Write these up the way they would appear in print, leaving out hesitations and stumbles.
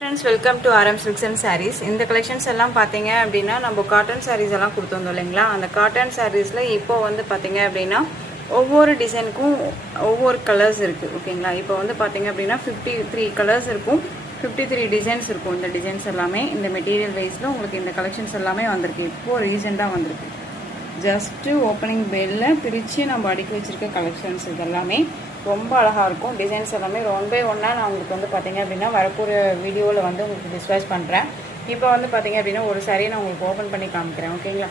Friends, welcome to RM Silks and Sarees. இந்த collections எல்லாம் பாத்தீங்க அப்படினா நம்ம காட்டன் sarees எல்லாம் கொடுத்தோம் இல்லைங்களா அந்த காட்டன் sareesல இப்போ வந்து பாத்தீங்க அப்படினா ஒவ்வொரு டிசைனுக்கும் ஒவ்வொரு கலர்ஸ் இருக்கு ஓகேங்களா இப்போ வந்து பாத்தீங்க அப்படினா 53 கலர்ஸ் இருக்கும் 53 டிசைன்ஸ் இருக்கும் இந்த டிசைன்ஸ் எல்லாமே இந்த மெட்டீரியல் வைஸ்ல உங்களுக்கு இந்த கலெக்ஷன்ஸ் எல்லாமே வந்திருக்கு இப்போ ரீசன்ட்டா வந்திருக்கு ஜஸ்ட் ஓபனிங் பெல்ல பிரிச்சு நம்ம அடுக்கி வச்சிருக்க கலெக்ஷன்ஸ் இதெல்லாமே ரொம்ப அழகா இருக்கும் டிசைன்ஸ் எல்லாமே ஒன் பை ஒன்னா நான் உங்களுக்கு வந்து பாத்தீங்க அப்படினா வரப்போற வீடியோல வந்து உங்களுக்கு டிஸ்கஸ் பண்றேன் இப்போ வந்து பாத்தீங்க அப்படினா ஒரு saree நான் உங்களுக்கு ஓபன் பண்ணி காமிக்கிறேன் ஓகேங்களா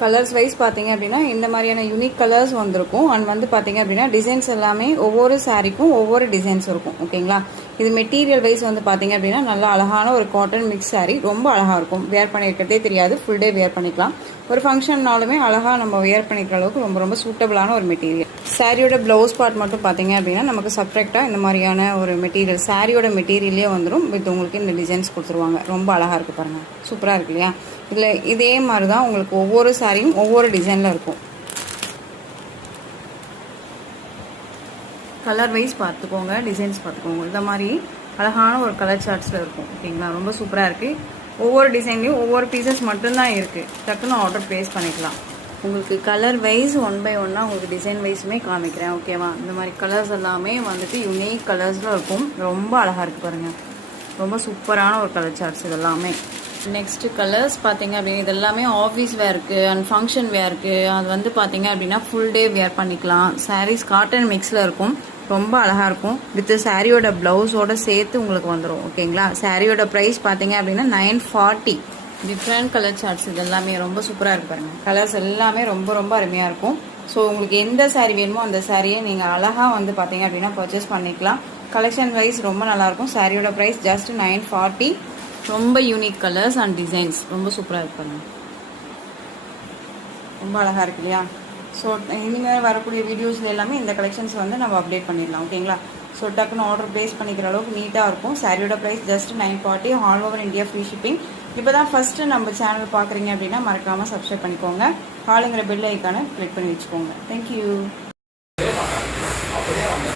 கலர்ஸ் வைஸ் பாத்தீங்க அப்படினா இந்த மாதிரியான யூனிக் கலர்ஸ் வந்திருக்கும் அண்ட் வந்து பாத்தீங்க அப்படினா டிசைன்ஸ் எல்லாமே ஒவ்வொரு சாரிக்கும் ஒவ்வொரு டிசைன்ஸ் இருக்கும் ஓகேங்களா இது மெட்டீரியல் வைஸ் வந்து பாத்தீங்க அப்படினா நல்ல அழகான ஒரு காட்டன் மிக்ஸ் saree ரொம்ப அழகா இருக்கும் வேர் பண்ணிக்கிறதே தெரியாது ஃபுல் டே வேர் பண்ணிக்கலாம் ஒரு ஃபங்க்ஷன்னாலுமே அழகா நம்ம வேர் பண்ணிக்கிற அளவுக்கு ரொம்ப ரொம்ப சூட்டபிளான ஒரு மெட்டீரியல் சாரியோட ப்ளவுஸ் பார்ட் மட்டும் பாத்தீங்க அப்படினா நமக்கு செப்பரேட்டா இந்த மாதிரியான ஒரு மெட்டீரியல் சாரியோட மெட்டீரியலே வந்துரும் வித் உங்களுக்கு இந்த டிசைன்ஸ் கொடுத்துருவாங்க ரொம்ப அழகா இருக்கு பாருங்க சூப்பரா இருக்கு இல்லையா இதுல இதே மாதிரி தான் உங்களுக்கு ஒவ்வொரு சாரியும் ஒவ்வொரு டிசைன்ல இருக்கும் கலர் வைஸ் பார்த்துக்கோங்க டிசைன்ஸ் பார்த்துக்கோங்க இந்த மாதிரி அழகான ஒரு கலர் சார்ட்ஸ்ல இருக்கும் ஓகேங்களா ரொம்ப சூப்பரா இருக்கு ஒவ்வொரு டிசைன்லயும் ஒவ்வொரு பீசஸ் மட்டும்தான் இருக்கு டக்குன்னு ஆர்டர் பிளேஸ் பண்ணிக்கலாம் உங்களுக்கு கலர் வைஸ் ஒன் பை ஒன்னா உங்களுக்கு டிசைன் வைஸுமே காமிக்கிறேன் ஓகேவா இந்த மாதிரி கலர்ஸ் எல்லாமே வந்துட்டு யூனிக் கலர்ஸ்ல இருக்கும் ரொம்ப அழகா இருக்கு பாருங்க ரொம்ப சூப்பரான ஒரு கலர் சார்ட்ஸ் இதெல்லாமே நெக்ஸ்ட் கலர்ஸ் பாத்தீங்க அப்படின்னா இதெல்லாமே ஆஃபீஸ் வேருக்கு அண்ட் ஃபங்க்ஷன் வேருக்கு அது வந்து பாத்தீங்க அப்படின்னா ஃபுல் டே வேர் பண்ணிக்கலாம் சாரீஸ் காட்டன் மிக்ஸ்ல இருக்கும் ரொம்ப அழகா இருக்கும் வித் சாரியோட பிளவுஸோட சேர்த்து உங்களுக்கு வந்துடும் ஓகேங்களா சாரியோட பிரைஸ் பாத்தீங்க அப்படின்னா 940 டிஃப்ரெண்ட் கலர் சார்ட்ஸ் இது எல்லாமே ரொம்ப சூப்பரா இருக்கு பாருங்க கலர்ஸ் எல்லாமே ரொம்ப ரொம்ப அருமையா இருக்கும் ஸோ உங்களுக்கு எந்த சாரி வேணுமோ அந்த சாரியை நீங்க அழகா வந்து பாத்தீங்க அப்படின்னா பர்ச்சேஸ் பண்ணிக்கலாம் கலெக்ஷன் வைஸ் ரொம்ப நல்லா இருக்கும் சாரியோட பிரைஸ் ஜஸ்ட் 940 ரொம்ப யூனிக் கலர்ஸ் அண்ட் டிசைன்ஸ் ரொம்ப சூப்பரா இருப்பாங்க ரொம்ப அழகா இருக்கு இல்லையா ஸோ இனிமேல் வரக்கூடிய வீடியோஸ்ல எல்லாமே இந்த கலெக்ஷன்ஸ் வந்து நம்ம அப்டேட் பண்ணிடலாம் ஓகேங்களா ஸோ டக்குன்னு ஆர்டர் பிளேஸ் பண்ணிக்கிற அளவுக்கு நீட்டாக இருக்கும் சாரியோட price just 940 all over India free shipping இப்போ தான் ஃபர்ஸ்ட் நம்ம சேனல் பார்க்குறீங்க அப்படின்னா மறக்காமல் சப்ஸ்கிரைப் பண்ணிக்கோங்க ஆளுங்கிற பெல் ஐக்கானை கிளிக் பண்ணி வச்சுக்கோங்க தேங்க்யூ